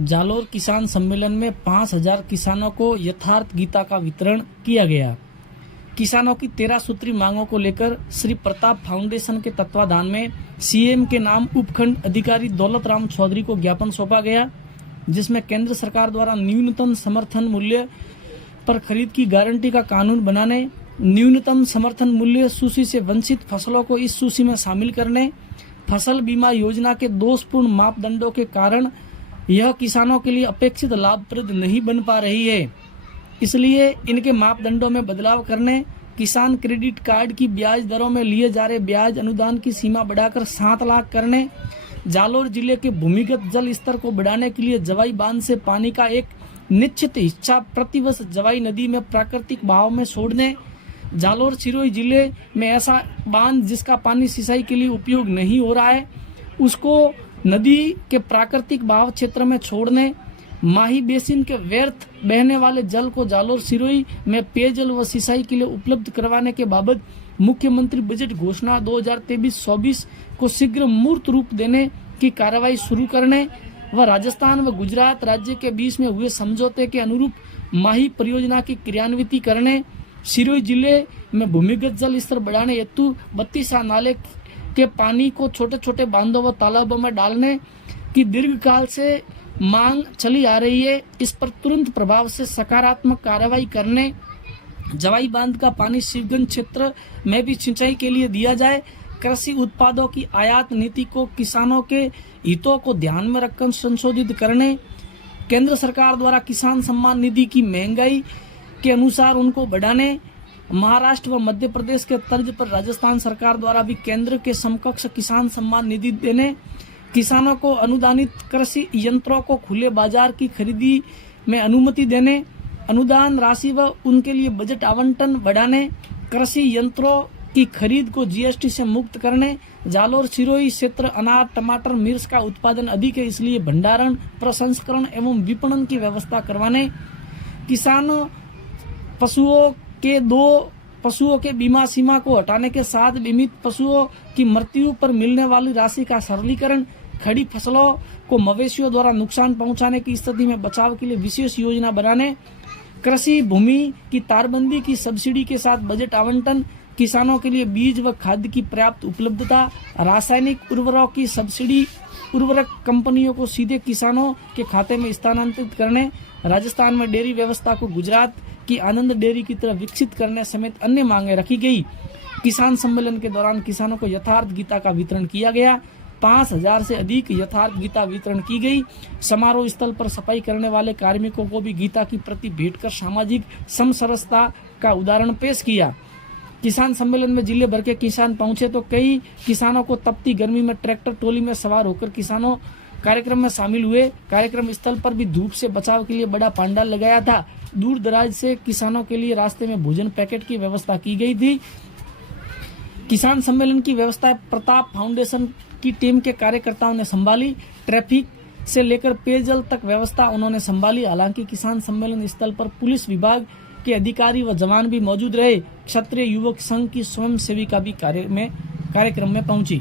जालोर किसान सम्मेलन में 5000 किसानों को यथार्थ गीता का वितरण किया गया। किसानों की 13 सूत्री मांगों को लेकर श्री प्रताप फाउंडेशन के तत्वाधान में सीएम के नाम उपखंड अधिकारी दौलत राम चौधरी को ज्ञापन सौंपा गया, जिसमें केंद्र सरकार द्वारा न्यूनतम समर्थन मूल्य पर खरीद की गारंटी का कानून बनाने, न्यूनतम समर्थन मूल्य सूची से वंचित फसलों को इस सूची में शामिल करने, फसल बीमा योजना के दोषपूर्ण मापदंडों के कारण यह किसानों के लिए अपेक्षित लाभप्रद नहीं बन पा रही है, इसलिए इनके मापदंडों में बदलाव करने, किसान क्रेडिट कार्ड की ब्याज दरों में लिए जा रहे ब्याज अनुदान की सीमा बढ़ाकर 7 लाख करने, जालोर जिले के भूमिगत जल स्तर को बढ़ाने के लिए जवाई बांध से पानी का एक निश्चित हिस्सा प्रतिवर्ष जवाई नदी में प्राकृतिक बहाव में छोड़ने, जालोर सिरोही जिले में ऐसा बांध जिसका पानी सिंचाई के लिए उपयोग नहीं हो रहा है उसको नदी के प्राकृतिक बहाव क्षेत्र में छोड़ने, माही बेसिन के व्यर्थ बहने वाले जल को जालोर सिरोही में पेयजल व सिंचाई के लिए उपलब्ध करवाने के बाबत मुख्यमंत्री बजट घोषणा 2023-24 को शीघ्र मूर्त रूप देने की कार्रवाई शुरू करने व राजस्थान व गुजरात राज्य के बीच में हुए समझौते के अनुरूप माही परियोजना की क्रियान्विति करने, सिरोही जिले में भूमिगत जल स्तर बढ़ाने हेतु 32 नाले के पानी को छोटे छोटे बांधों व तालाबों में डालने की दीर्घकाल से मांग चली आ रही है, इस पर तुरंत प्रभाव से सकारात्मक कार्रवाई करने, जवाई बांध का पानी शिवगंज क्षेत्र में भी सिंचाई के लिए दिया जाए, कृषि उत्पादों की आयात नीति को किसानों के हितों को ध्यान में रखकर संशोधित करने, केंद्र सरकार द्वारा किसान सम्मान निधि की महंगाई के अनुसार उनको बढ़ाने, महाराष्ट्र व मध्य प्रदेश के तर्ज पर राजस्थान सरकार द्वारा भी केंद्र के समकक्ष किसान सम्मान निधि देने, किसानों को अनुदानित कृषि यंत्रों को खुले बाजार की खरीदी में अनुमति देने, अनुदान राशि व उनके लिए बजट आवंटन बढ़ाने, कृषि यंत्रों की खरीद को जीएसटी से मुक्त करने, जालोर सिरोही क्षेत्र अनार टमाटर मिर्च का उत्पादन अधिक है इसलिए भंडारण प्रसंस्करण एवं विपणन की व्यवस्था करवाने, किसानों पशुओं के बीमा सीमा को हटाने के साथ बीमित पशुओं की मृत्यु पर मिलने वाली राशि का सरलीकरण, खड़ी फसलों को मवेशियों द्वारा नुकसान पहुंचाने की स्थिति में बचाव के लिए विशेष योजना बनाने, कृषि भूमि की तारबंदी की सब्सिडी के साथ बजट आवंटन, किसानों के लिए बीज व खाद्य की पर्याप्त उपलब्धता, रासायनिक उर्वरकों की सब्सिडी उर्वरक कंपनियों को सीधे किसानों के खाते में स्थानांतरित करने, राजस्थान में डेयरी व्यवस्था को गुजरात की आनंद डेयरी की तरह विकसित करने समेत अन्य मांगे रखी गई। किसान सम्मेलन के दौरान किसानों को यथार्थ गीता का वितरण किया गया। 5000 से अधिक यथार्थ गीता वितरण की गई। समारोह स्थल पर सफाई करने वाले कार्मिकों को भी गीता की प्रति भेंट कर सामाजिक समरसता का उदाहरण पेश किया। किसान सम्मेलन में जिले भर के किसान पहुंचे तो कई किसानों को तपती गर्मी में ट्रैक्टर ट्रॉली में सवार होकर किसानों कार्यक्रम में शामिल हुए। कार्यक्रम स्थल पर भी धूप से बचाव के लिए बड़ा पंडाल लगाया था। दूर दराज से किसानों के लिए रास्ते में भोजन पैकेट की व्यवस्था की गई थी। किसान सम्मेलन की व्यवस्था प्रताप फाउंडेशन की टीम के कार्यकर्ताओं ने संभाली। ट्रैफिक से लेकर पेयजल तक व्यवस्था उन्होंने संभाली। हालांकि किसान सम्मेलन स्थल पर पुलिस विभाग के अधिकारी व जवान भी मौजूद रहे। क्षत्रिय युवक संघ की स्वयं सेविका भी कार्यक्रम में पहुंची।